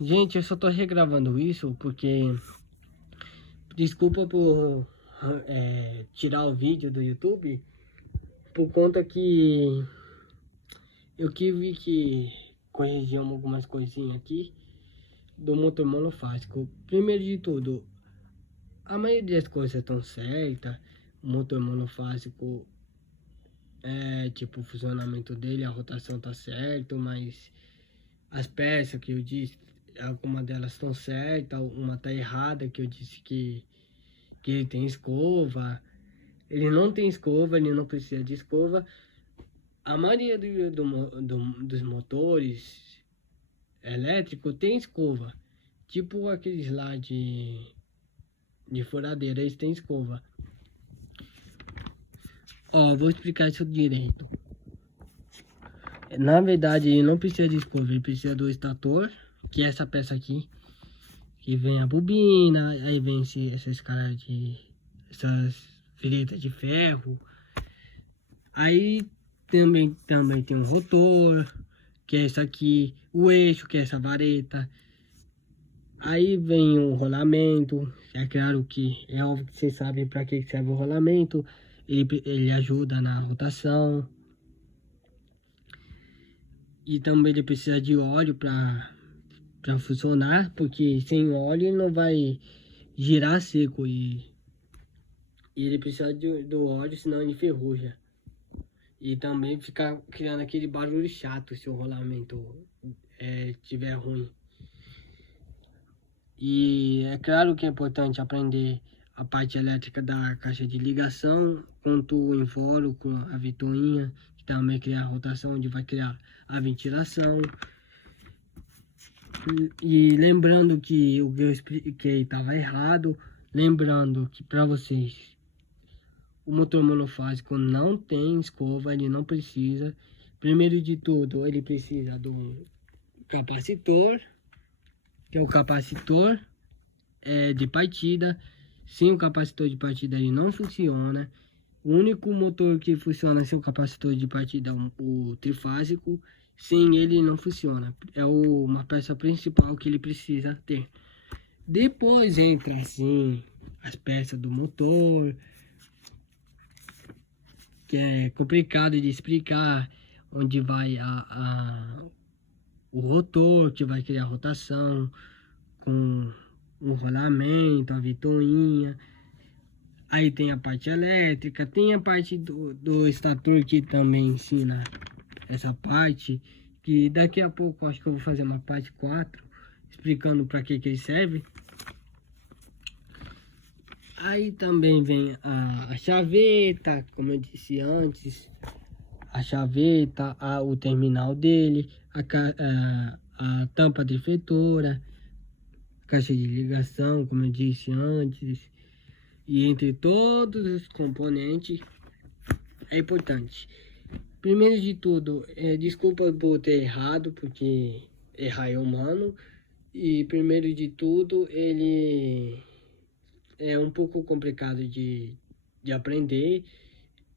Gente, eu só tô regravando isso porque... Desculpa por tirar o vídeo do YouTube, por conta que eu tive que corrigir algumas coisinhas aqui do motor monofásico. Primeiro de tudo, a maioria das coisas estão certas. O motor monofásico tipo, o funcionamento dele, a rotação tá certo, mas as peças que eu disse, algumas delas estão certas, uma tá errada, que eu disse que ele tem escova. Ele não tem escova, ele não precisa de escova. A maioria dos motores elétricos tem escova. Tipo aqueles lá de furadeira, eles têm escova. Ó, vou explicar isso direito. Na verdade, ele não precisa de escova, ele precisa do estator, que é essa peça aqui. Que vem a bobina, aí vem essas caras essas filetas de ferro. Aí também tem um rotor, que é essa aqui, o eixo, que é essa vareta. Aí vem o rolamento, é claro que é óbvio que vocês sabem para que serve o rolamento. Ele ajuda na rotação. E também ele precisa de óleo para funcionar, porque sem óleo ele não vai girar seco. E ele precisa do óleo, senão ele enferruja. E também ficar criando aquele barulho chato se o rolamento estiver ruim. E é claro que é importante aprender a parte elétrica da caixa de ligação, quanto o invólucro, a ventoinha, que também cria a rotação, onde vai criar a ventilação. E lembrando que o que eu expliquei estava errado, lembrando que para vocês, o motor monofásico não tem escova, ele não precisa. Primeiro de tudo, ele precisa do capacitor, que é o capacitor de partida. Sem o capacitor de partida ele não funciona. O único motor que funciona sem o capacitor de partida é o trifásico. Sem ele não funciona. É uma peça principal que ele precisa ter. Depois entra assim as peças do motor, que é complicado de explicar, onde vai o rotor, que vai criar rotação, com o rolamento, a ventoinha. Aí tem a parte elétrica, tem a parte do estator que também ensina essa parte, que daqui a pouco acho que eu vou fazer uma parte 4, explicando para que ele serve. Aí também vem a chaveta, como eu disse antes, a chaveta, o terminal dele, a tampa defletora, caixa de ligação, como eu disse antes. E entre todos os componentes é importante. Primeiro de tudo, desculpa por ter errado, porque errar é humano. E primeiro de tudo, ele é um pouco complicado de aprender.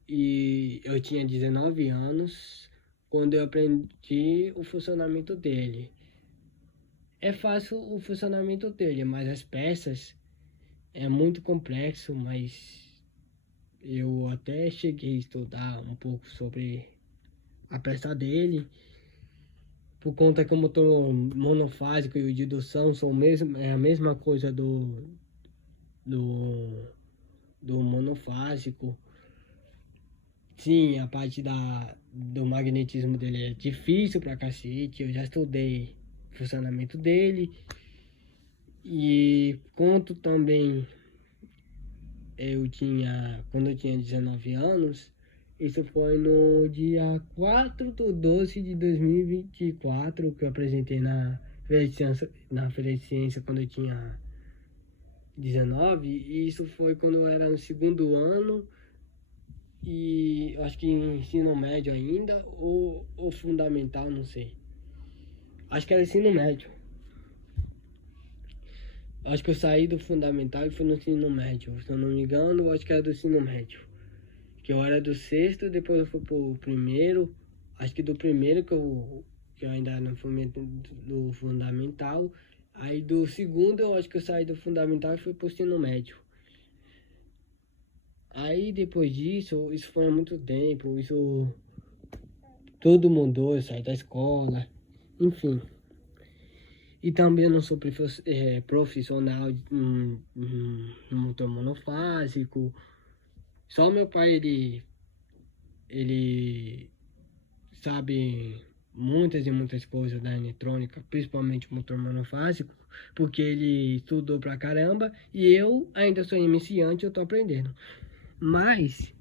E eu tinha 19 anos quando eu aprendi o funcionamento dele. É fácil o funcionamento dele, mas as peças é muito complexo, mas eu até cheguei a estudar um pouco sobre a peça dele, por conta que o motor monofásico e o de indução são a mesma coisa do, do monofásico. Sim, a parte do magnetismo dele é difícil pra cacete, eu já estudei o funcionamento dele. E conto também, quando eu tinha 19 anos, isso foi no dia 4/12/2024, que eu apresentei na Feira de Ciência quando eu tinha 19. E isso foi quando eu era no segundo ano, e acho que em ensino médio ainda, ou fundamental, não sei. Acho que era ensino médio. Acho que eu saí do fundamental e fui no ensino médio. Se eu não me engano, acho que era do ensino médio. Que eu era do sexto, depois eu fui pro primeiro. Acho que do primeiro que eu ainda era no do fundamental. Aí do segundo, eu acho que eu saí do fundamental e fui pro ensino médio. Aí depois disso, isso foi há muito tempo, isso tudo mudou, eu saí da escola, enfim. E também eu não sou profissional no motor monofásico. Só meu pai, ele sabe muitas e muitas coisas da eletrônica, principalmente motor monofásico, porque ele estudou pra caramba e eu ainda sou iniciante, eu tô aprendendo. Mas,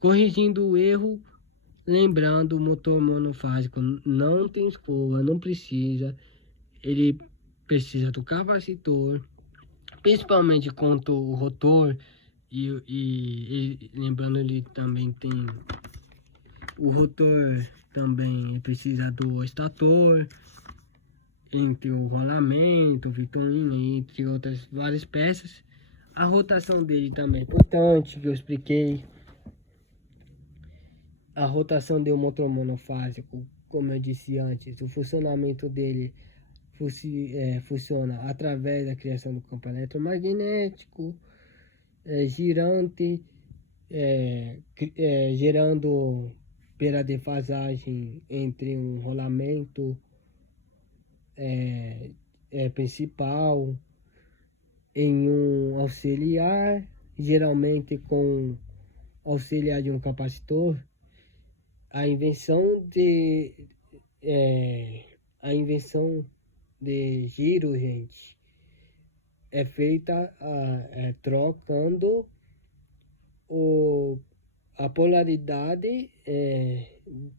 corrigindo o erro, lembrando, o motor monofásico não tem escova, não precisa. Ele precisa do capacitor, principalmente quanto o rotor. E lembrando, ele também tem o rotor, também precisa do estator, entre o rolamento, vitrine, entre outras várias peças. A rotação dele também é importante, que eu expliquei. A rotação de um motor monofásico, como eu disse antes, o funcionamento dele funciona através da criação do campo eletromagnético, girante, gerando pela defasagem entre um rolamento principal em um auxiliar, geralmente com auxiliar de um capacitor. A invenção de a invenção de giro, gente, é feita trocando a polaridade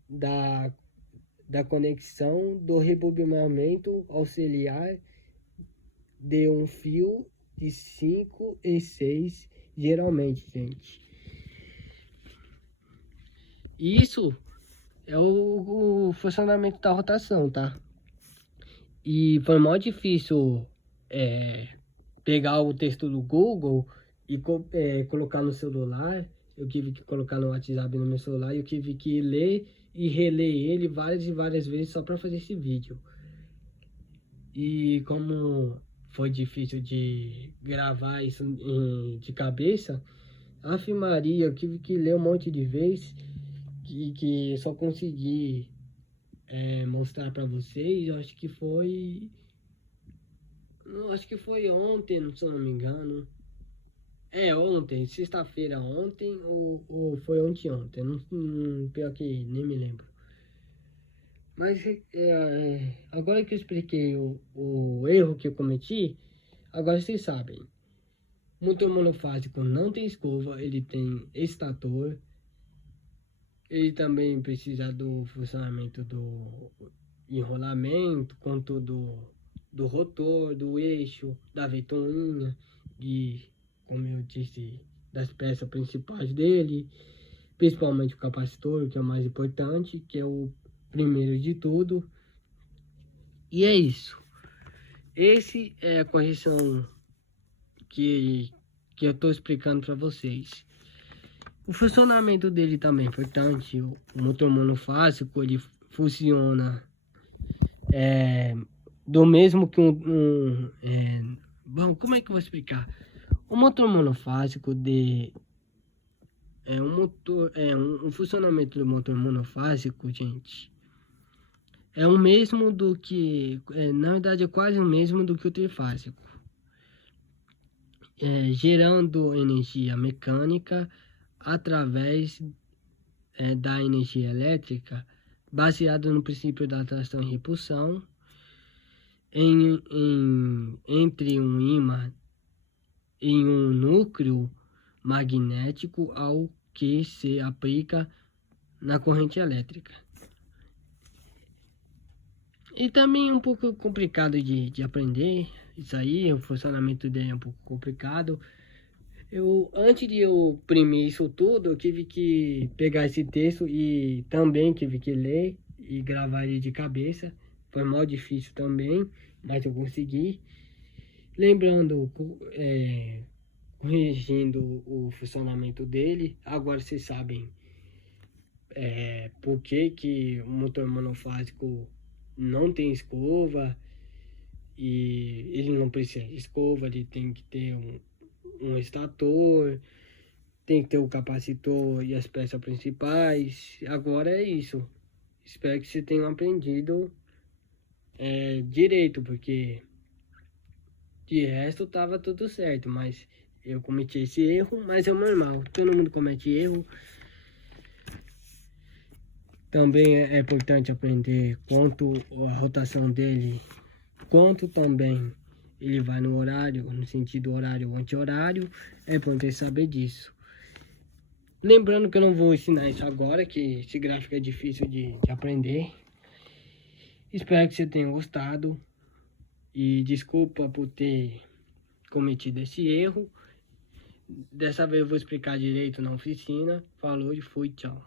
da conexão do rebobinamento auxiliar de um fio de 5 e 6, geralmente, gente. Isso é o funcionamento da rotação, tá? E foi mó difícil pegar o texto do Google e colocar no celular. Eu tive que colocar no WhatsApp no meu celular e eu tive que ler e reler ele várias e várias vezes só para fazer esse vídeo. E como foi difícil de gravar isso de cabeça, Ave Maria, eu tive que ler um monte de vezes que só consegui mostrar para vocês. Eu acho que foi ontem, se eu não me engano. Ontem, sexta-feira ontem, ou foi ontem. Pior que nem me lembro. Mas agora que eu expliquei o erro que eu cometi, agora vocês sabem. Motor monofásico não tem escova, ele tem estator. Ele também precisa do funcionamento do enrolamento, quanto do rotor, do eixo, da ventoinha e, como eu disse, das peças principais dele, principalmente o capacitor, que é o mais importante, que é o primeiro de tudo. E é isso. Esse é a correção que eu estou explicando para vocês. O funcionamento dele também é importante. O motor monofásico, ele funciona do mesmo que bom, como é que eu vou explicar? O motor monofásico um funcionamento do motor monofásico, gente, é o mesmo do que, na verdade é quase o mesmo do que o trifásico, gerando energia mecânica através da energia elétrica, baseado no princípio da atração e repulsão entre um ímã em um núcleo magnético ao que se aplica na corrente elétrica. E também é um pouco complicado de aprender isso aí, o funcionamento dele é um pouco complicado. Antes de eu imprimir isso tudo, eu tive que pegar esse texto e também tive que ler e gravar ele de cabeça. Foi mal difícil também, mas eu consegui. Lembrando, corrigindo o funcionamento dele. Agora vocês sabem por que o motor monofásico não tem escova E ele não precisa de escova, ele tem que ter um extrator, tem que ter o capacitor e as peças principais. Agora é isso. Espero que você tenha aprendido direito, porque de resto tava tudo certo, mas eu cometi esse erro, mas é normal, todo mundo comete erro. Também é importante aprender quanto a rotação dele, quanto também ele vai no horário, no sentido horário ou anti-horário. É importante saber disso. Lembrando que eu não vou ensinar isso agora, que esse gráfico é difícil de aprender. Espero que você tenha gostado. E desculpa por ter cometido esse erro. Dessa vez eu vou explicar direito na oficina. Falou e fui, tchau.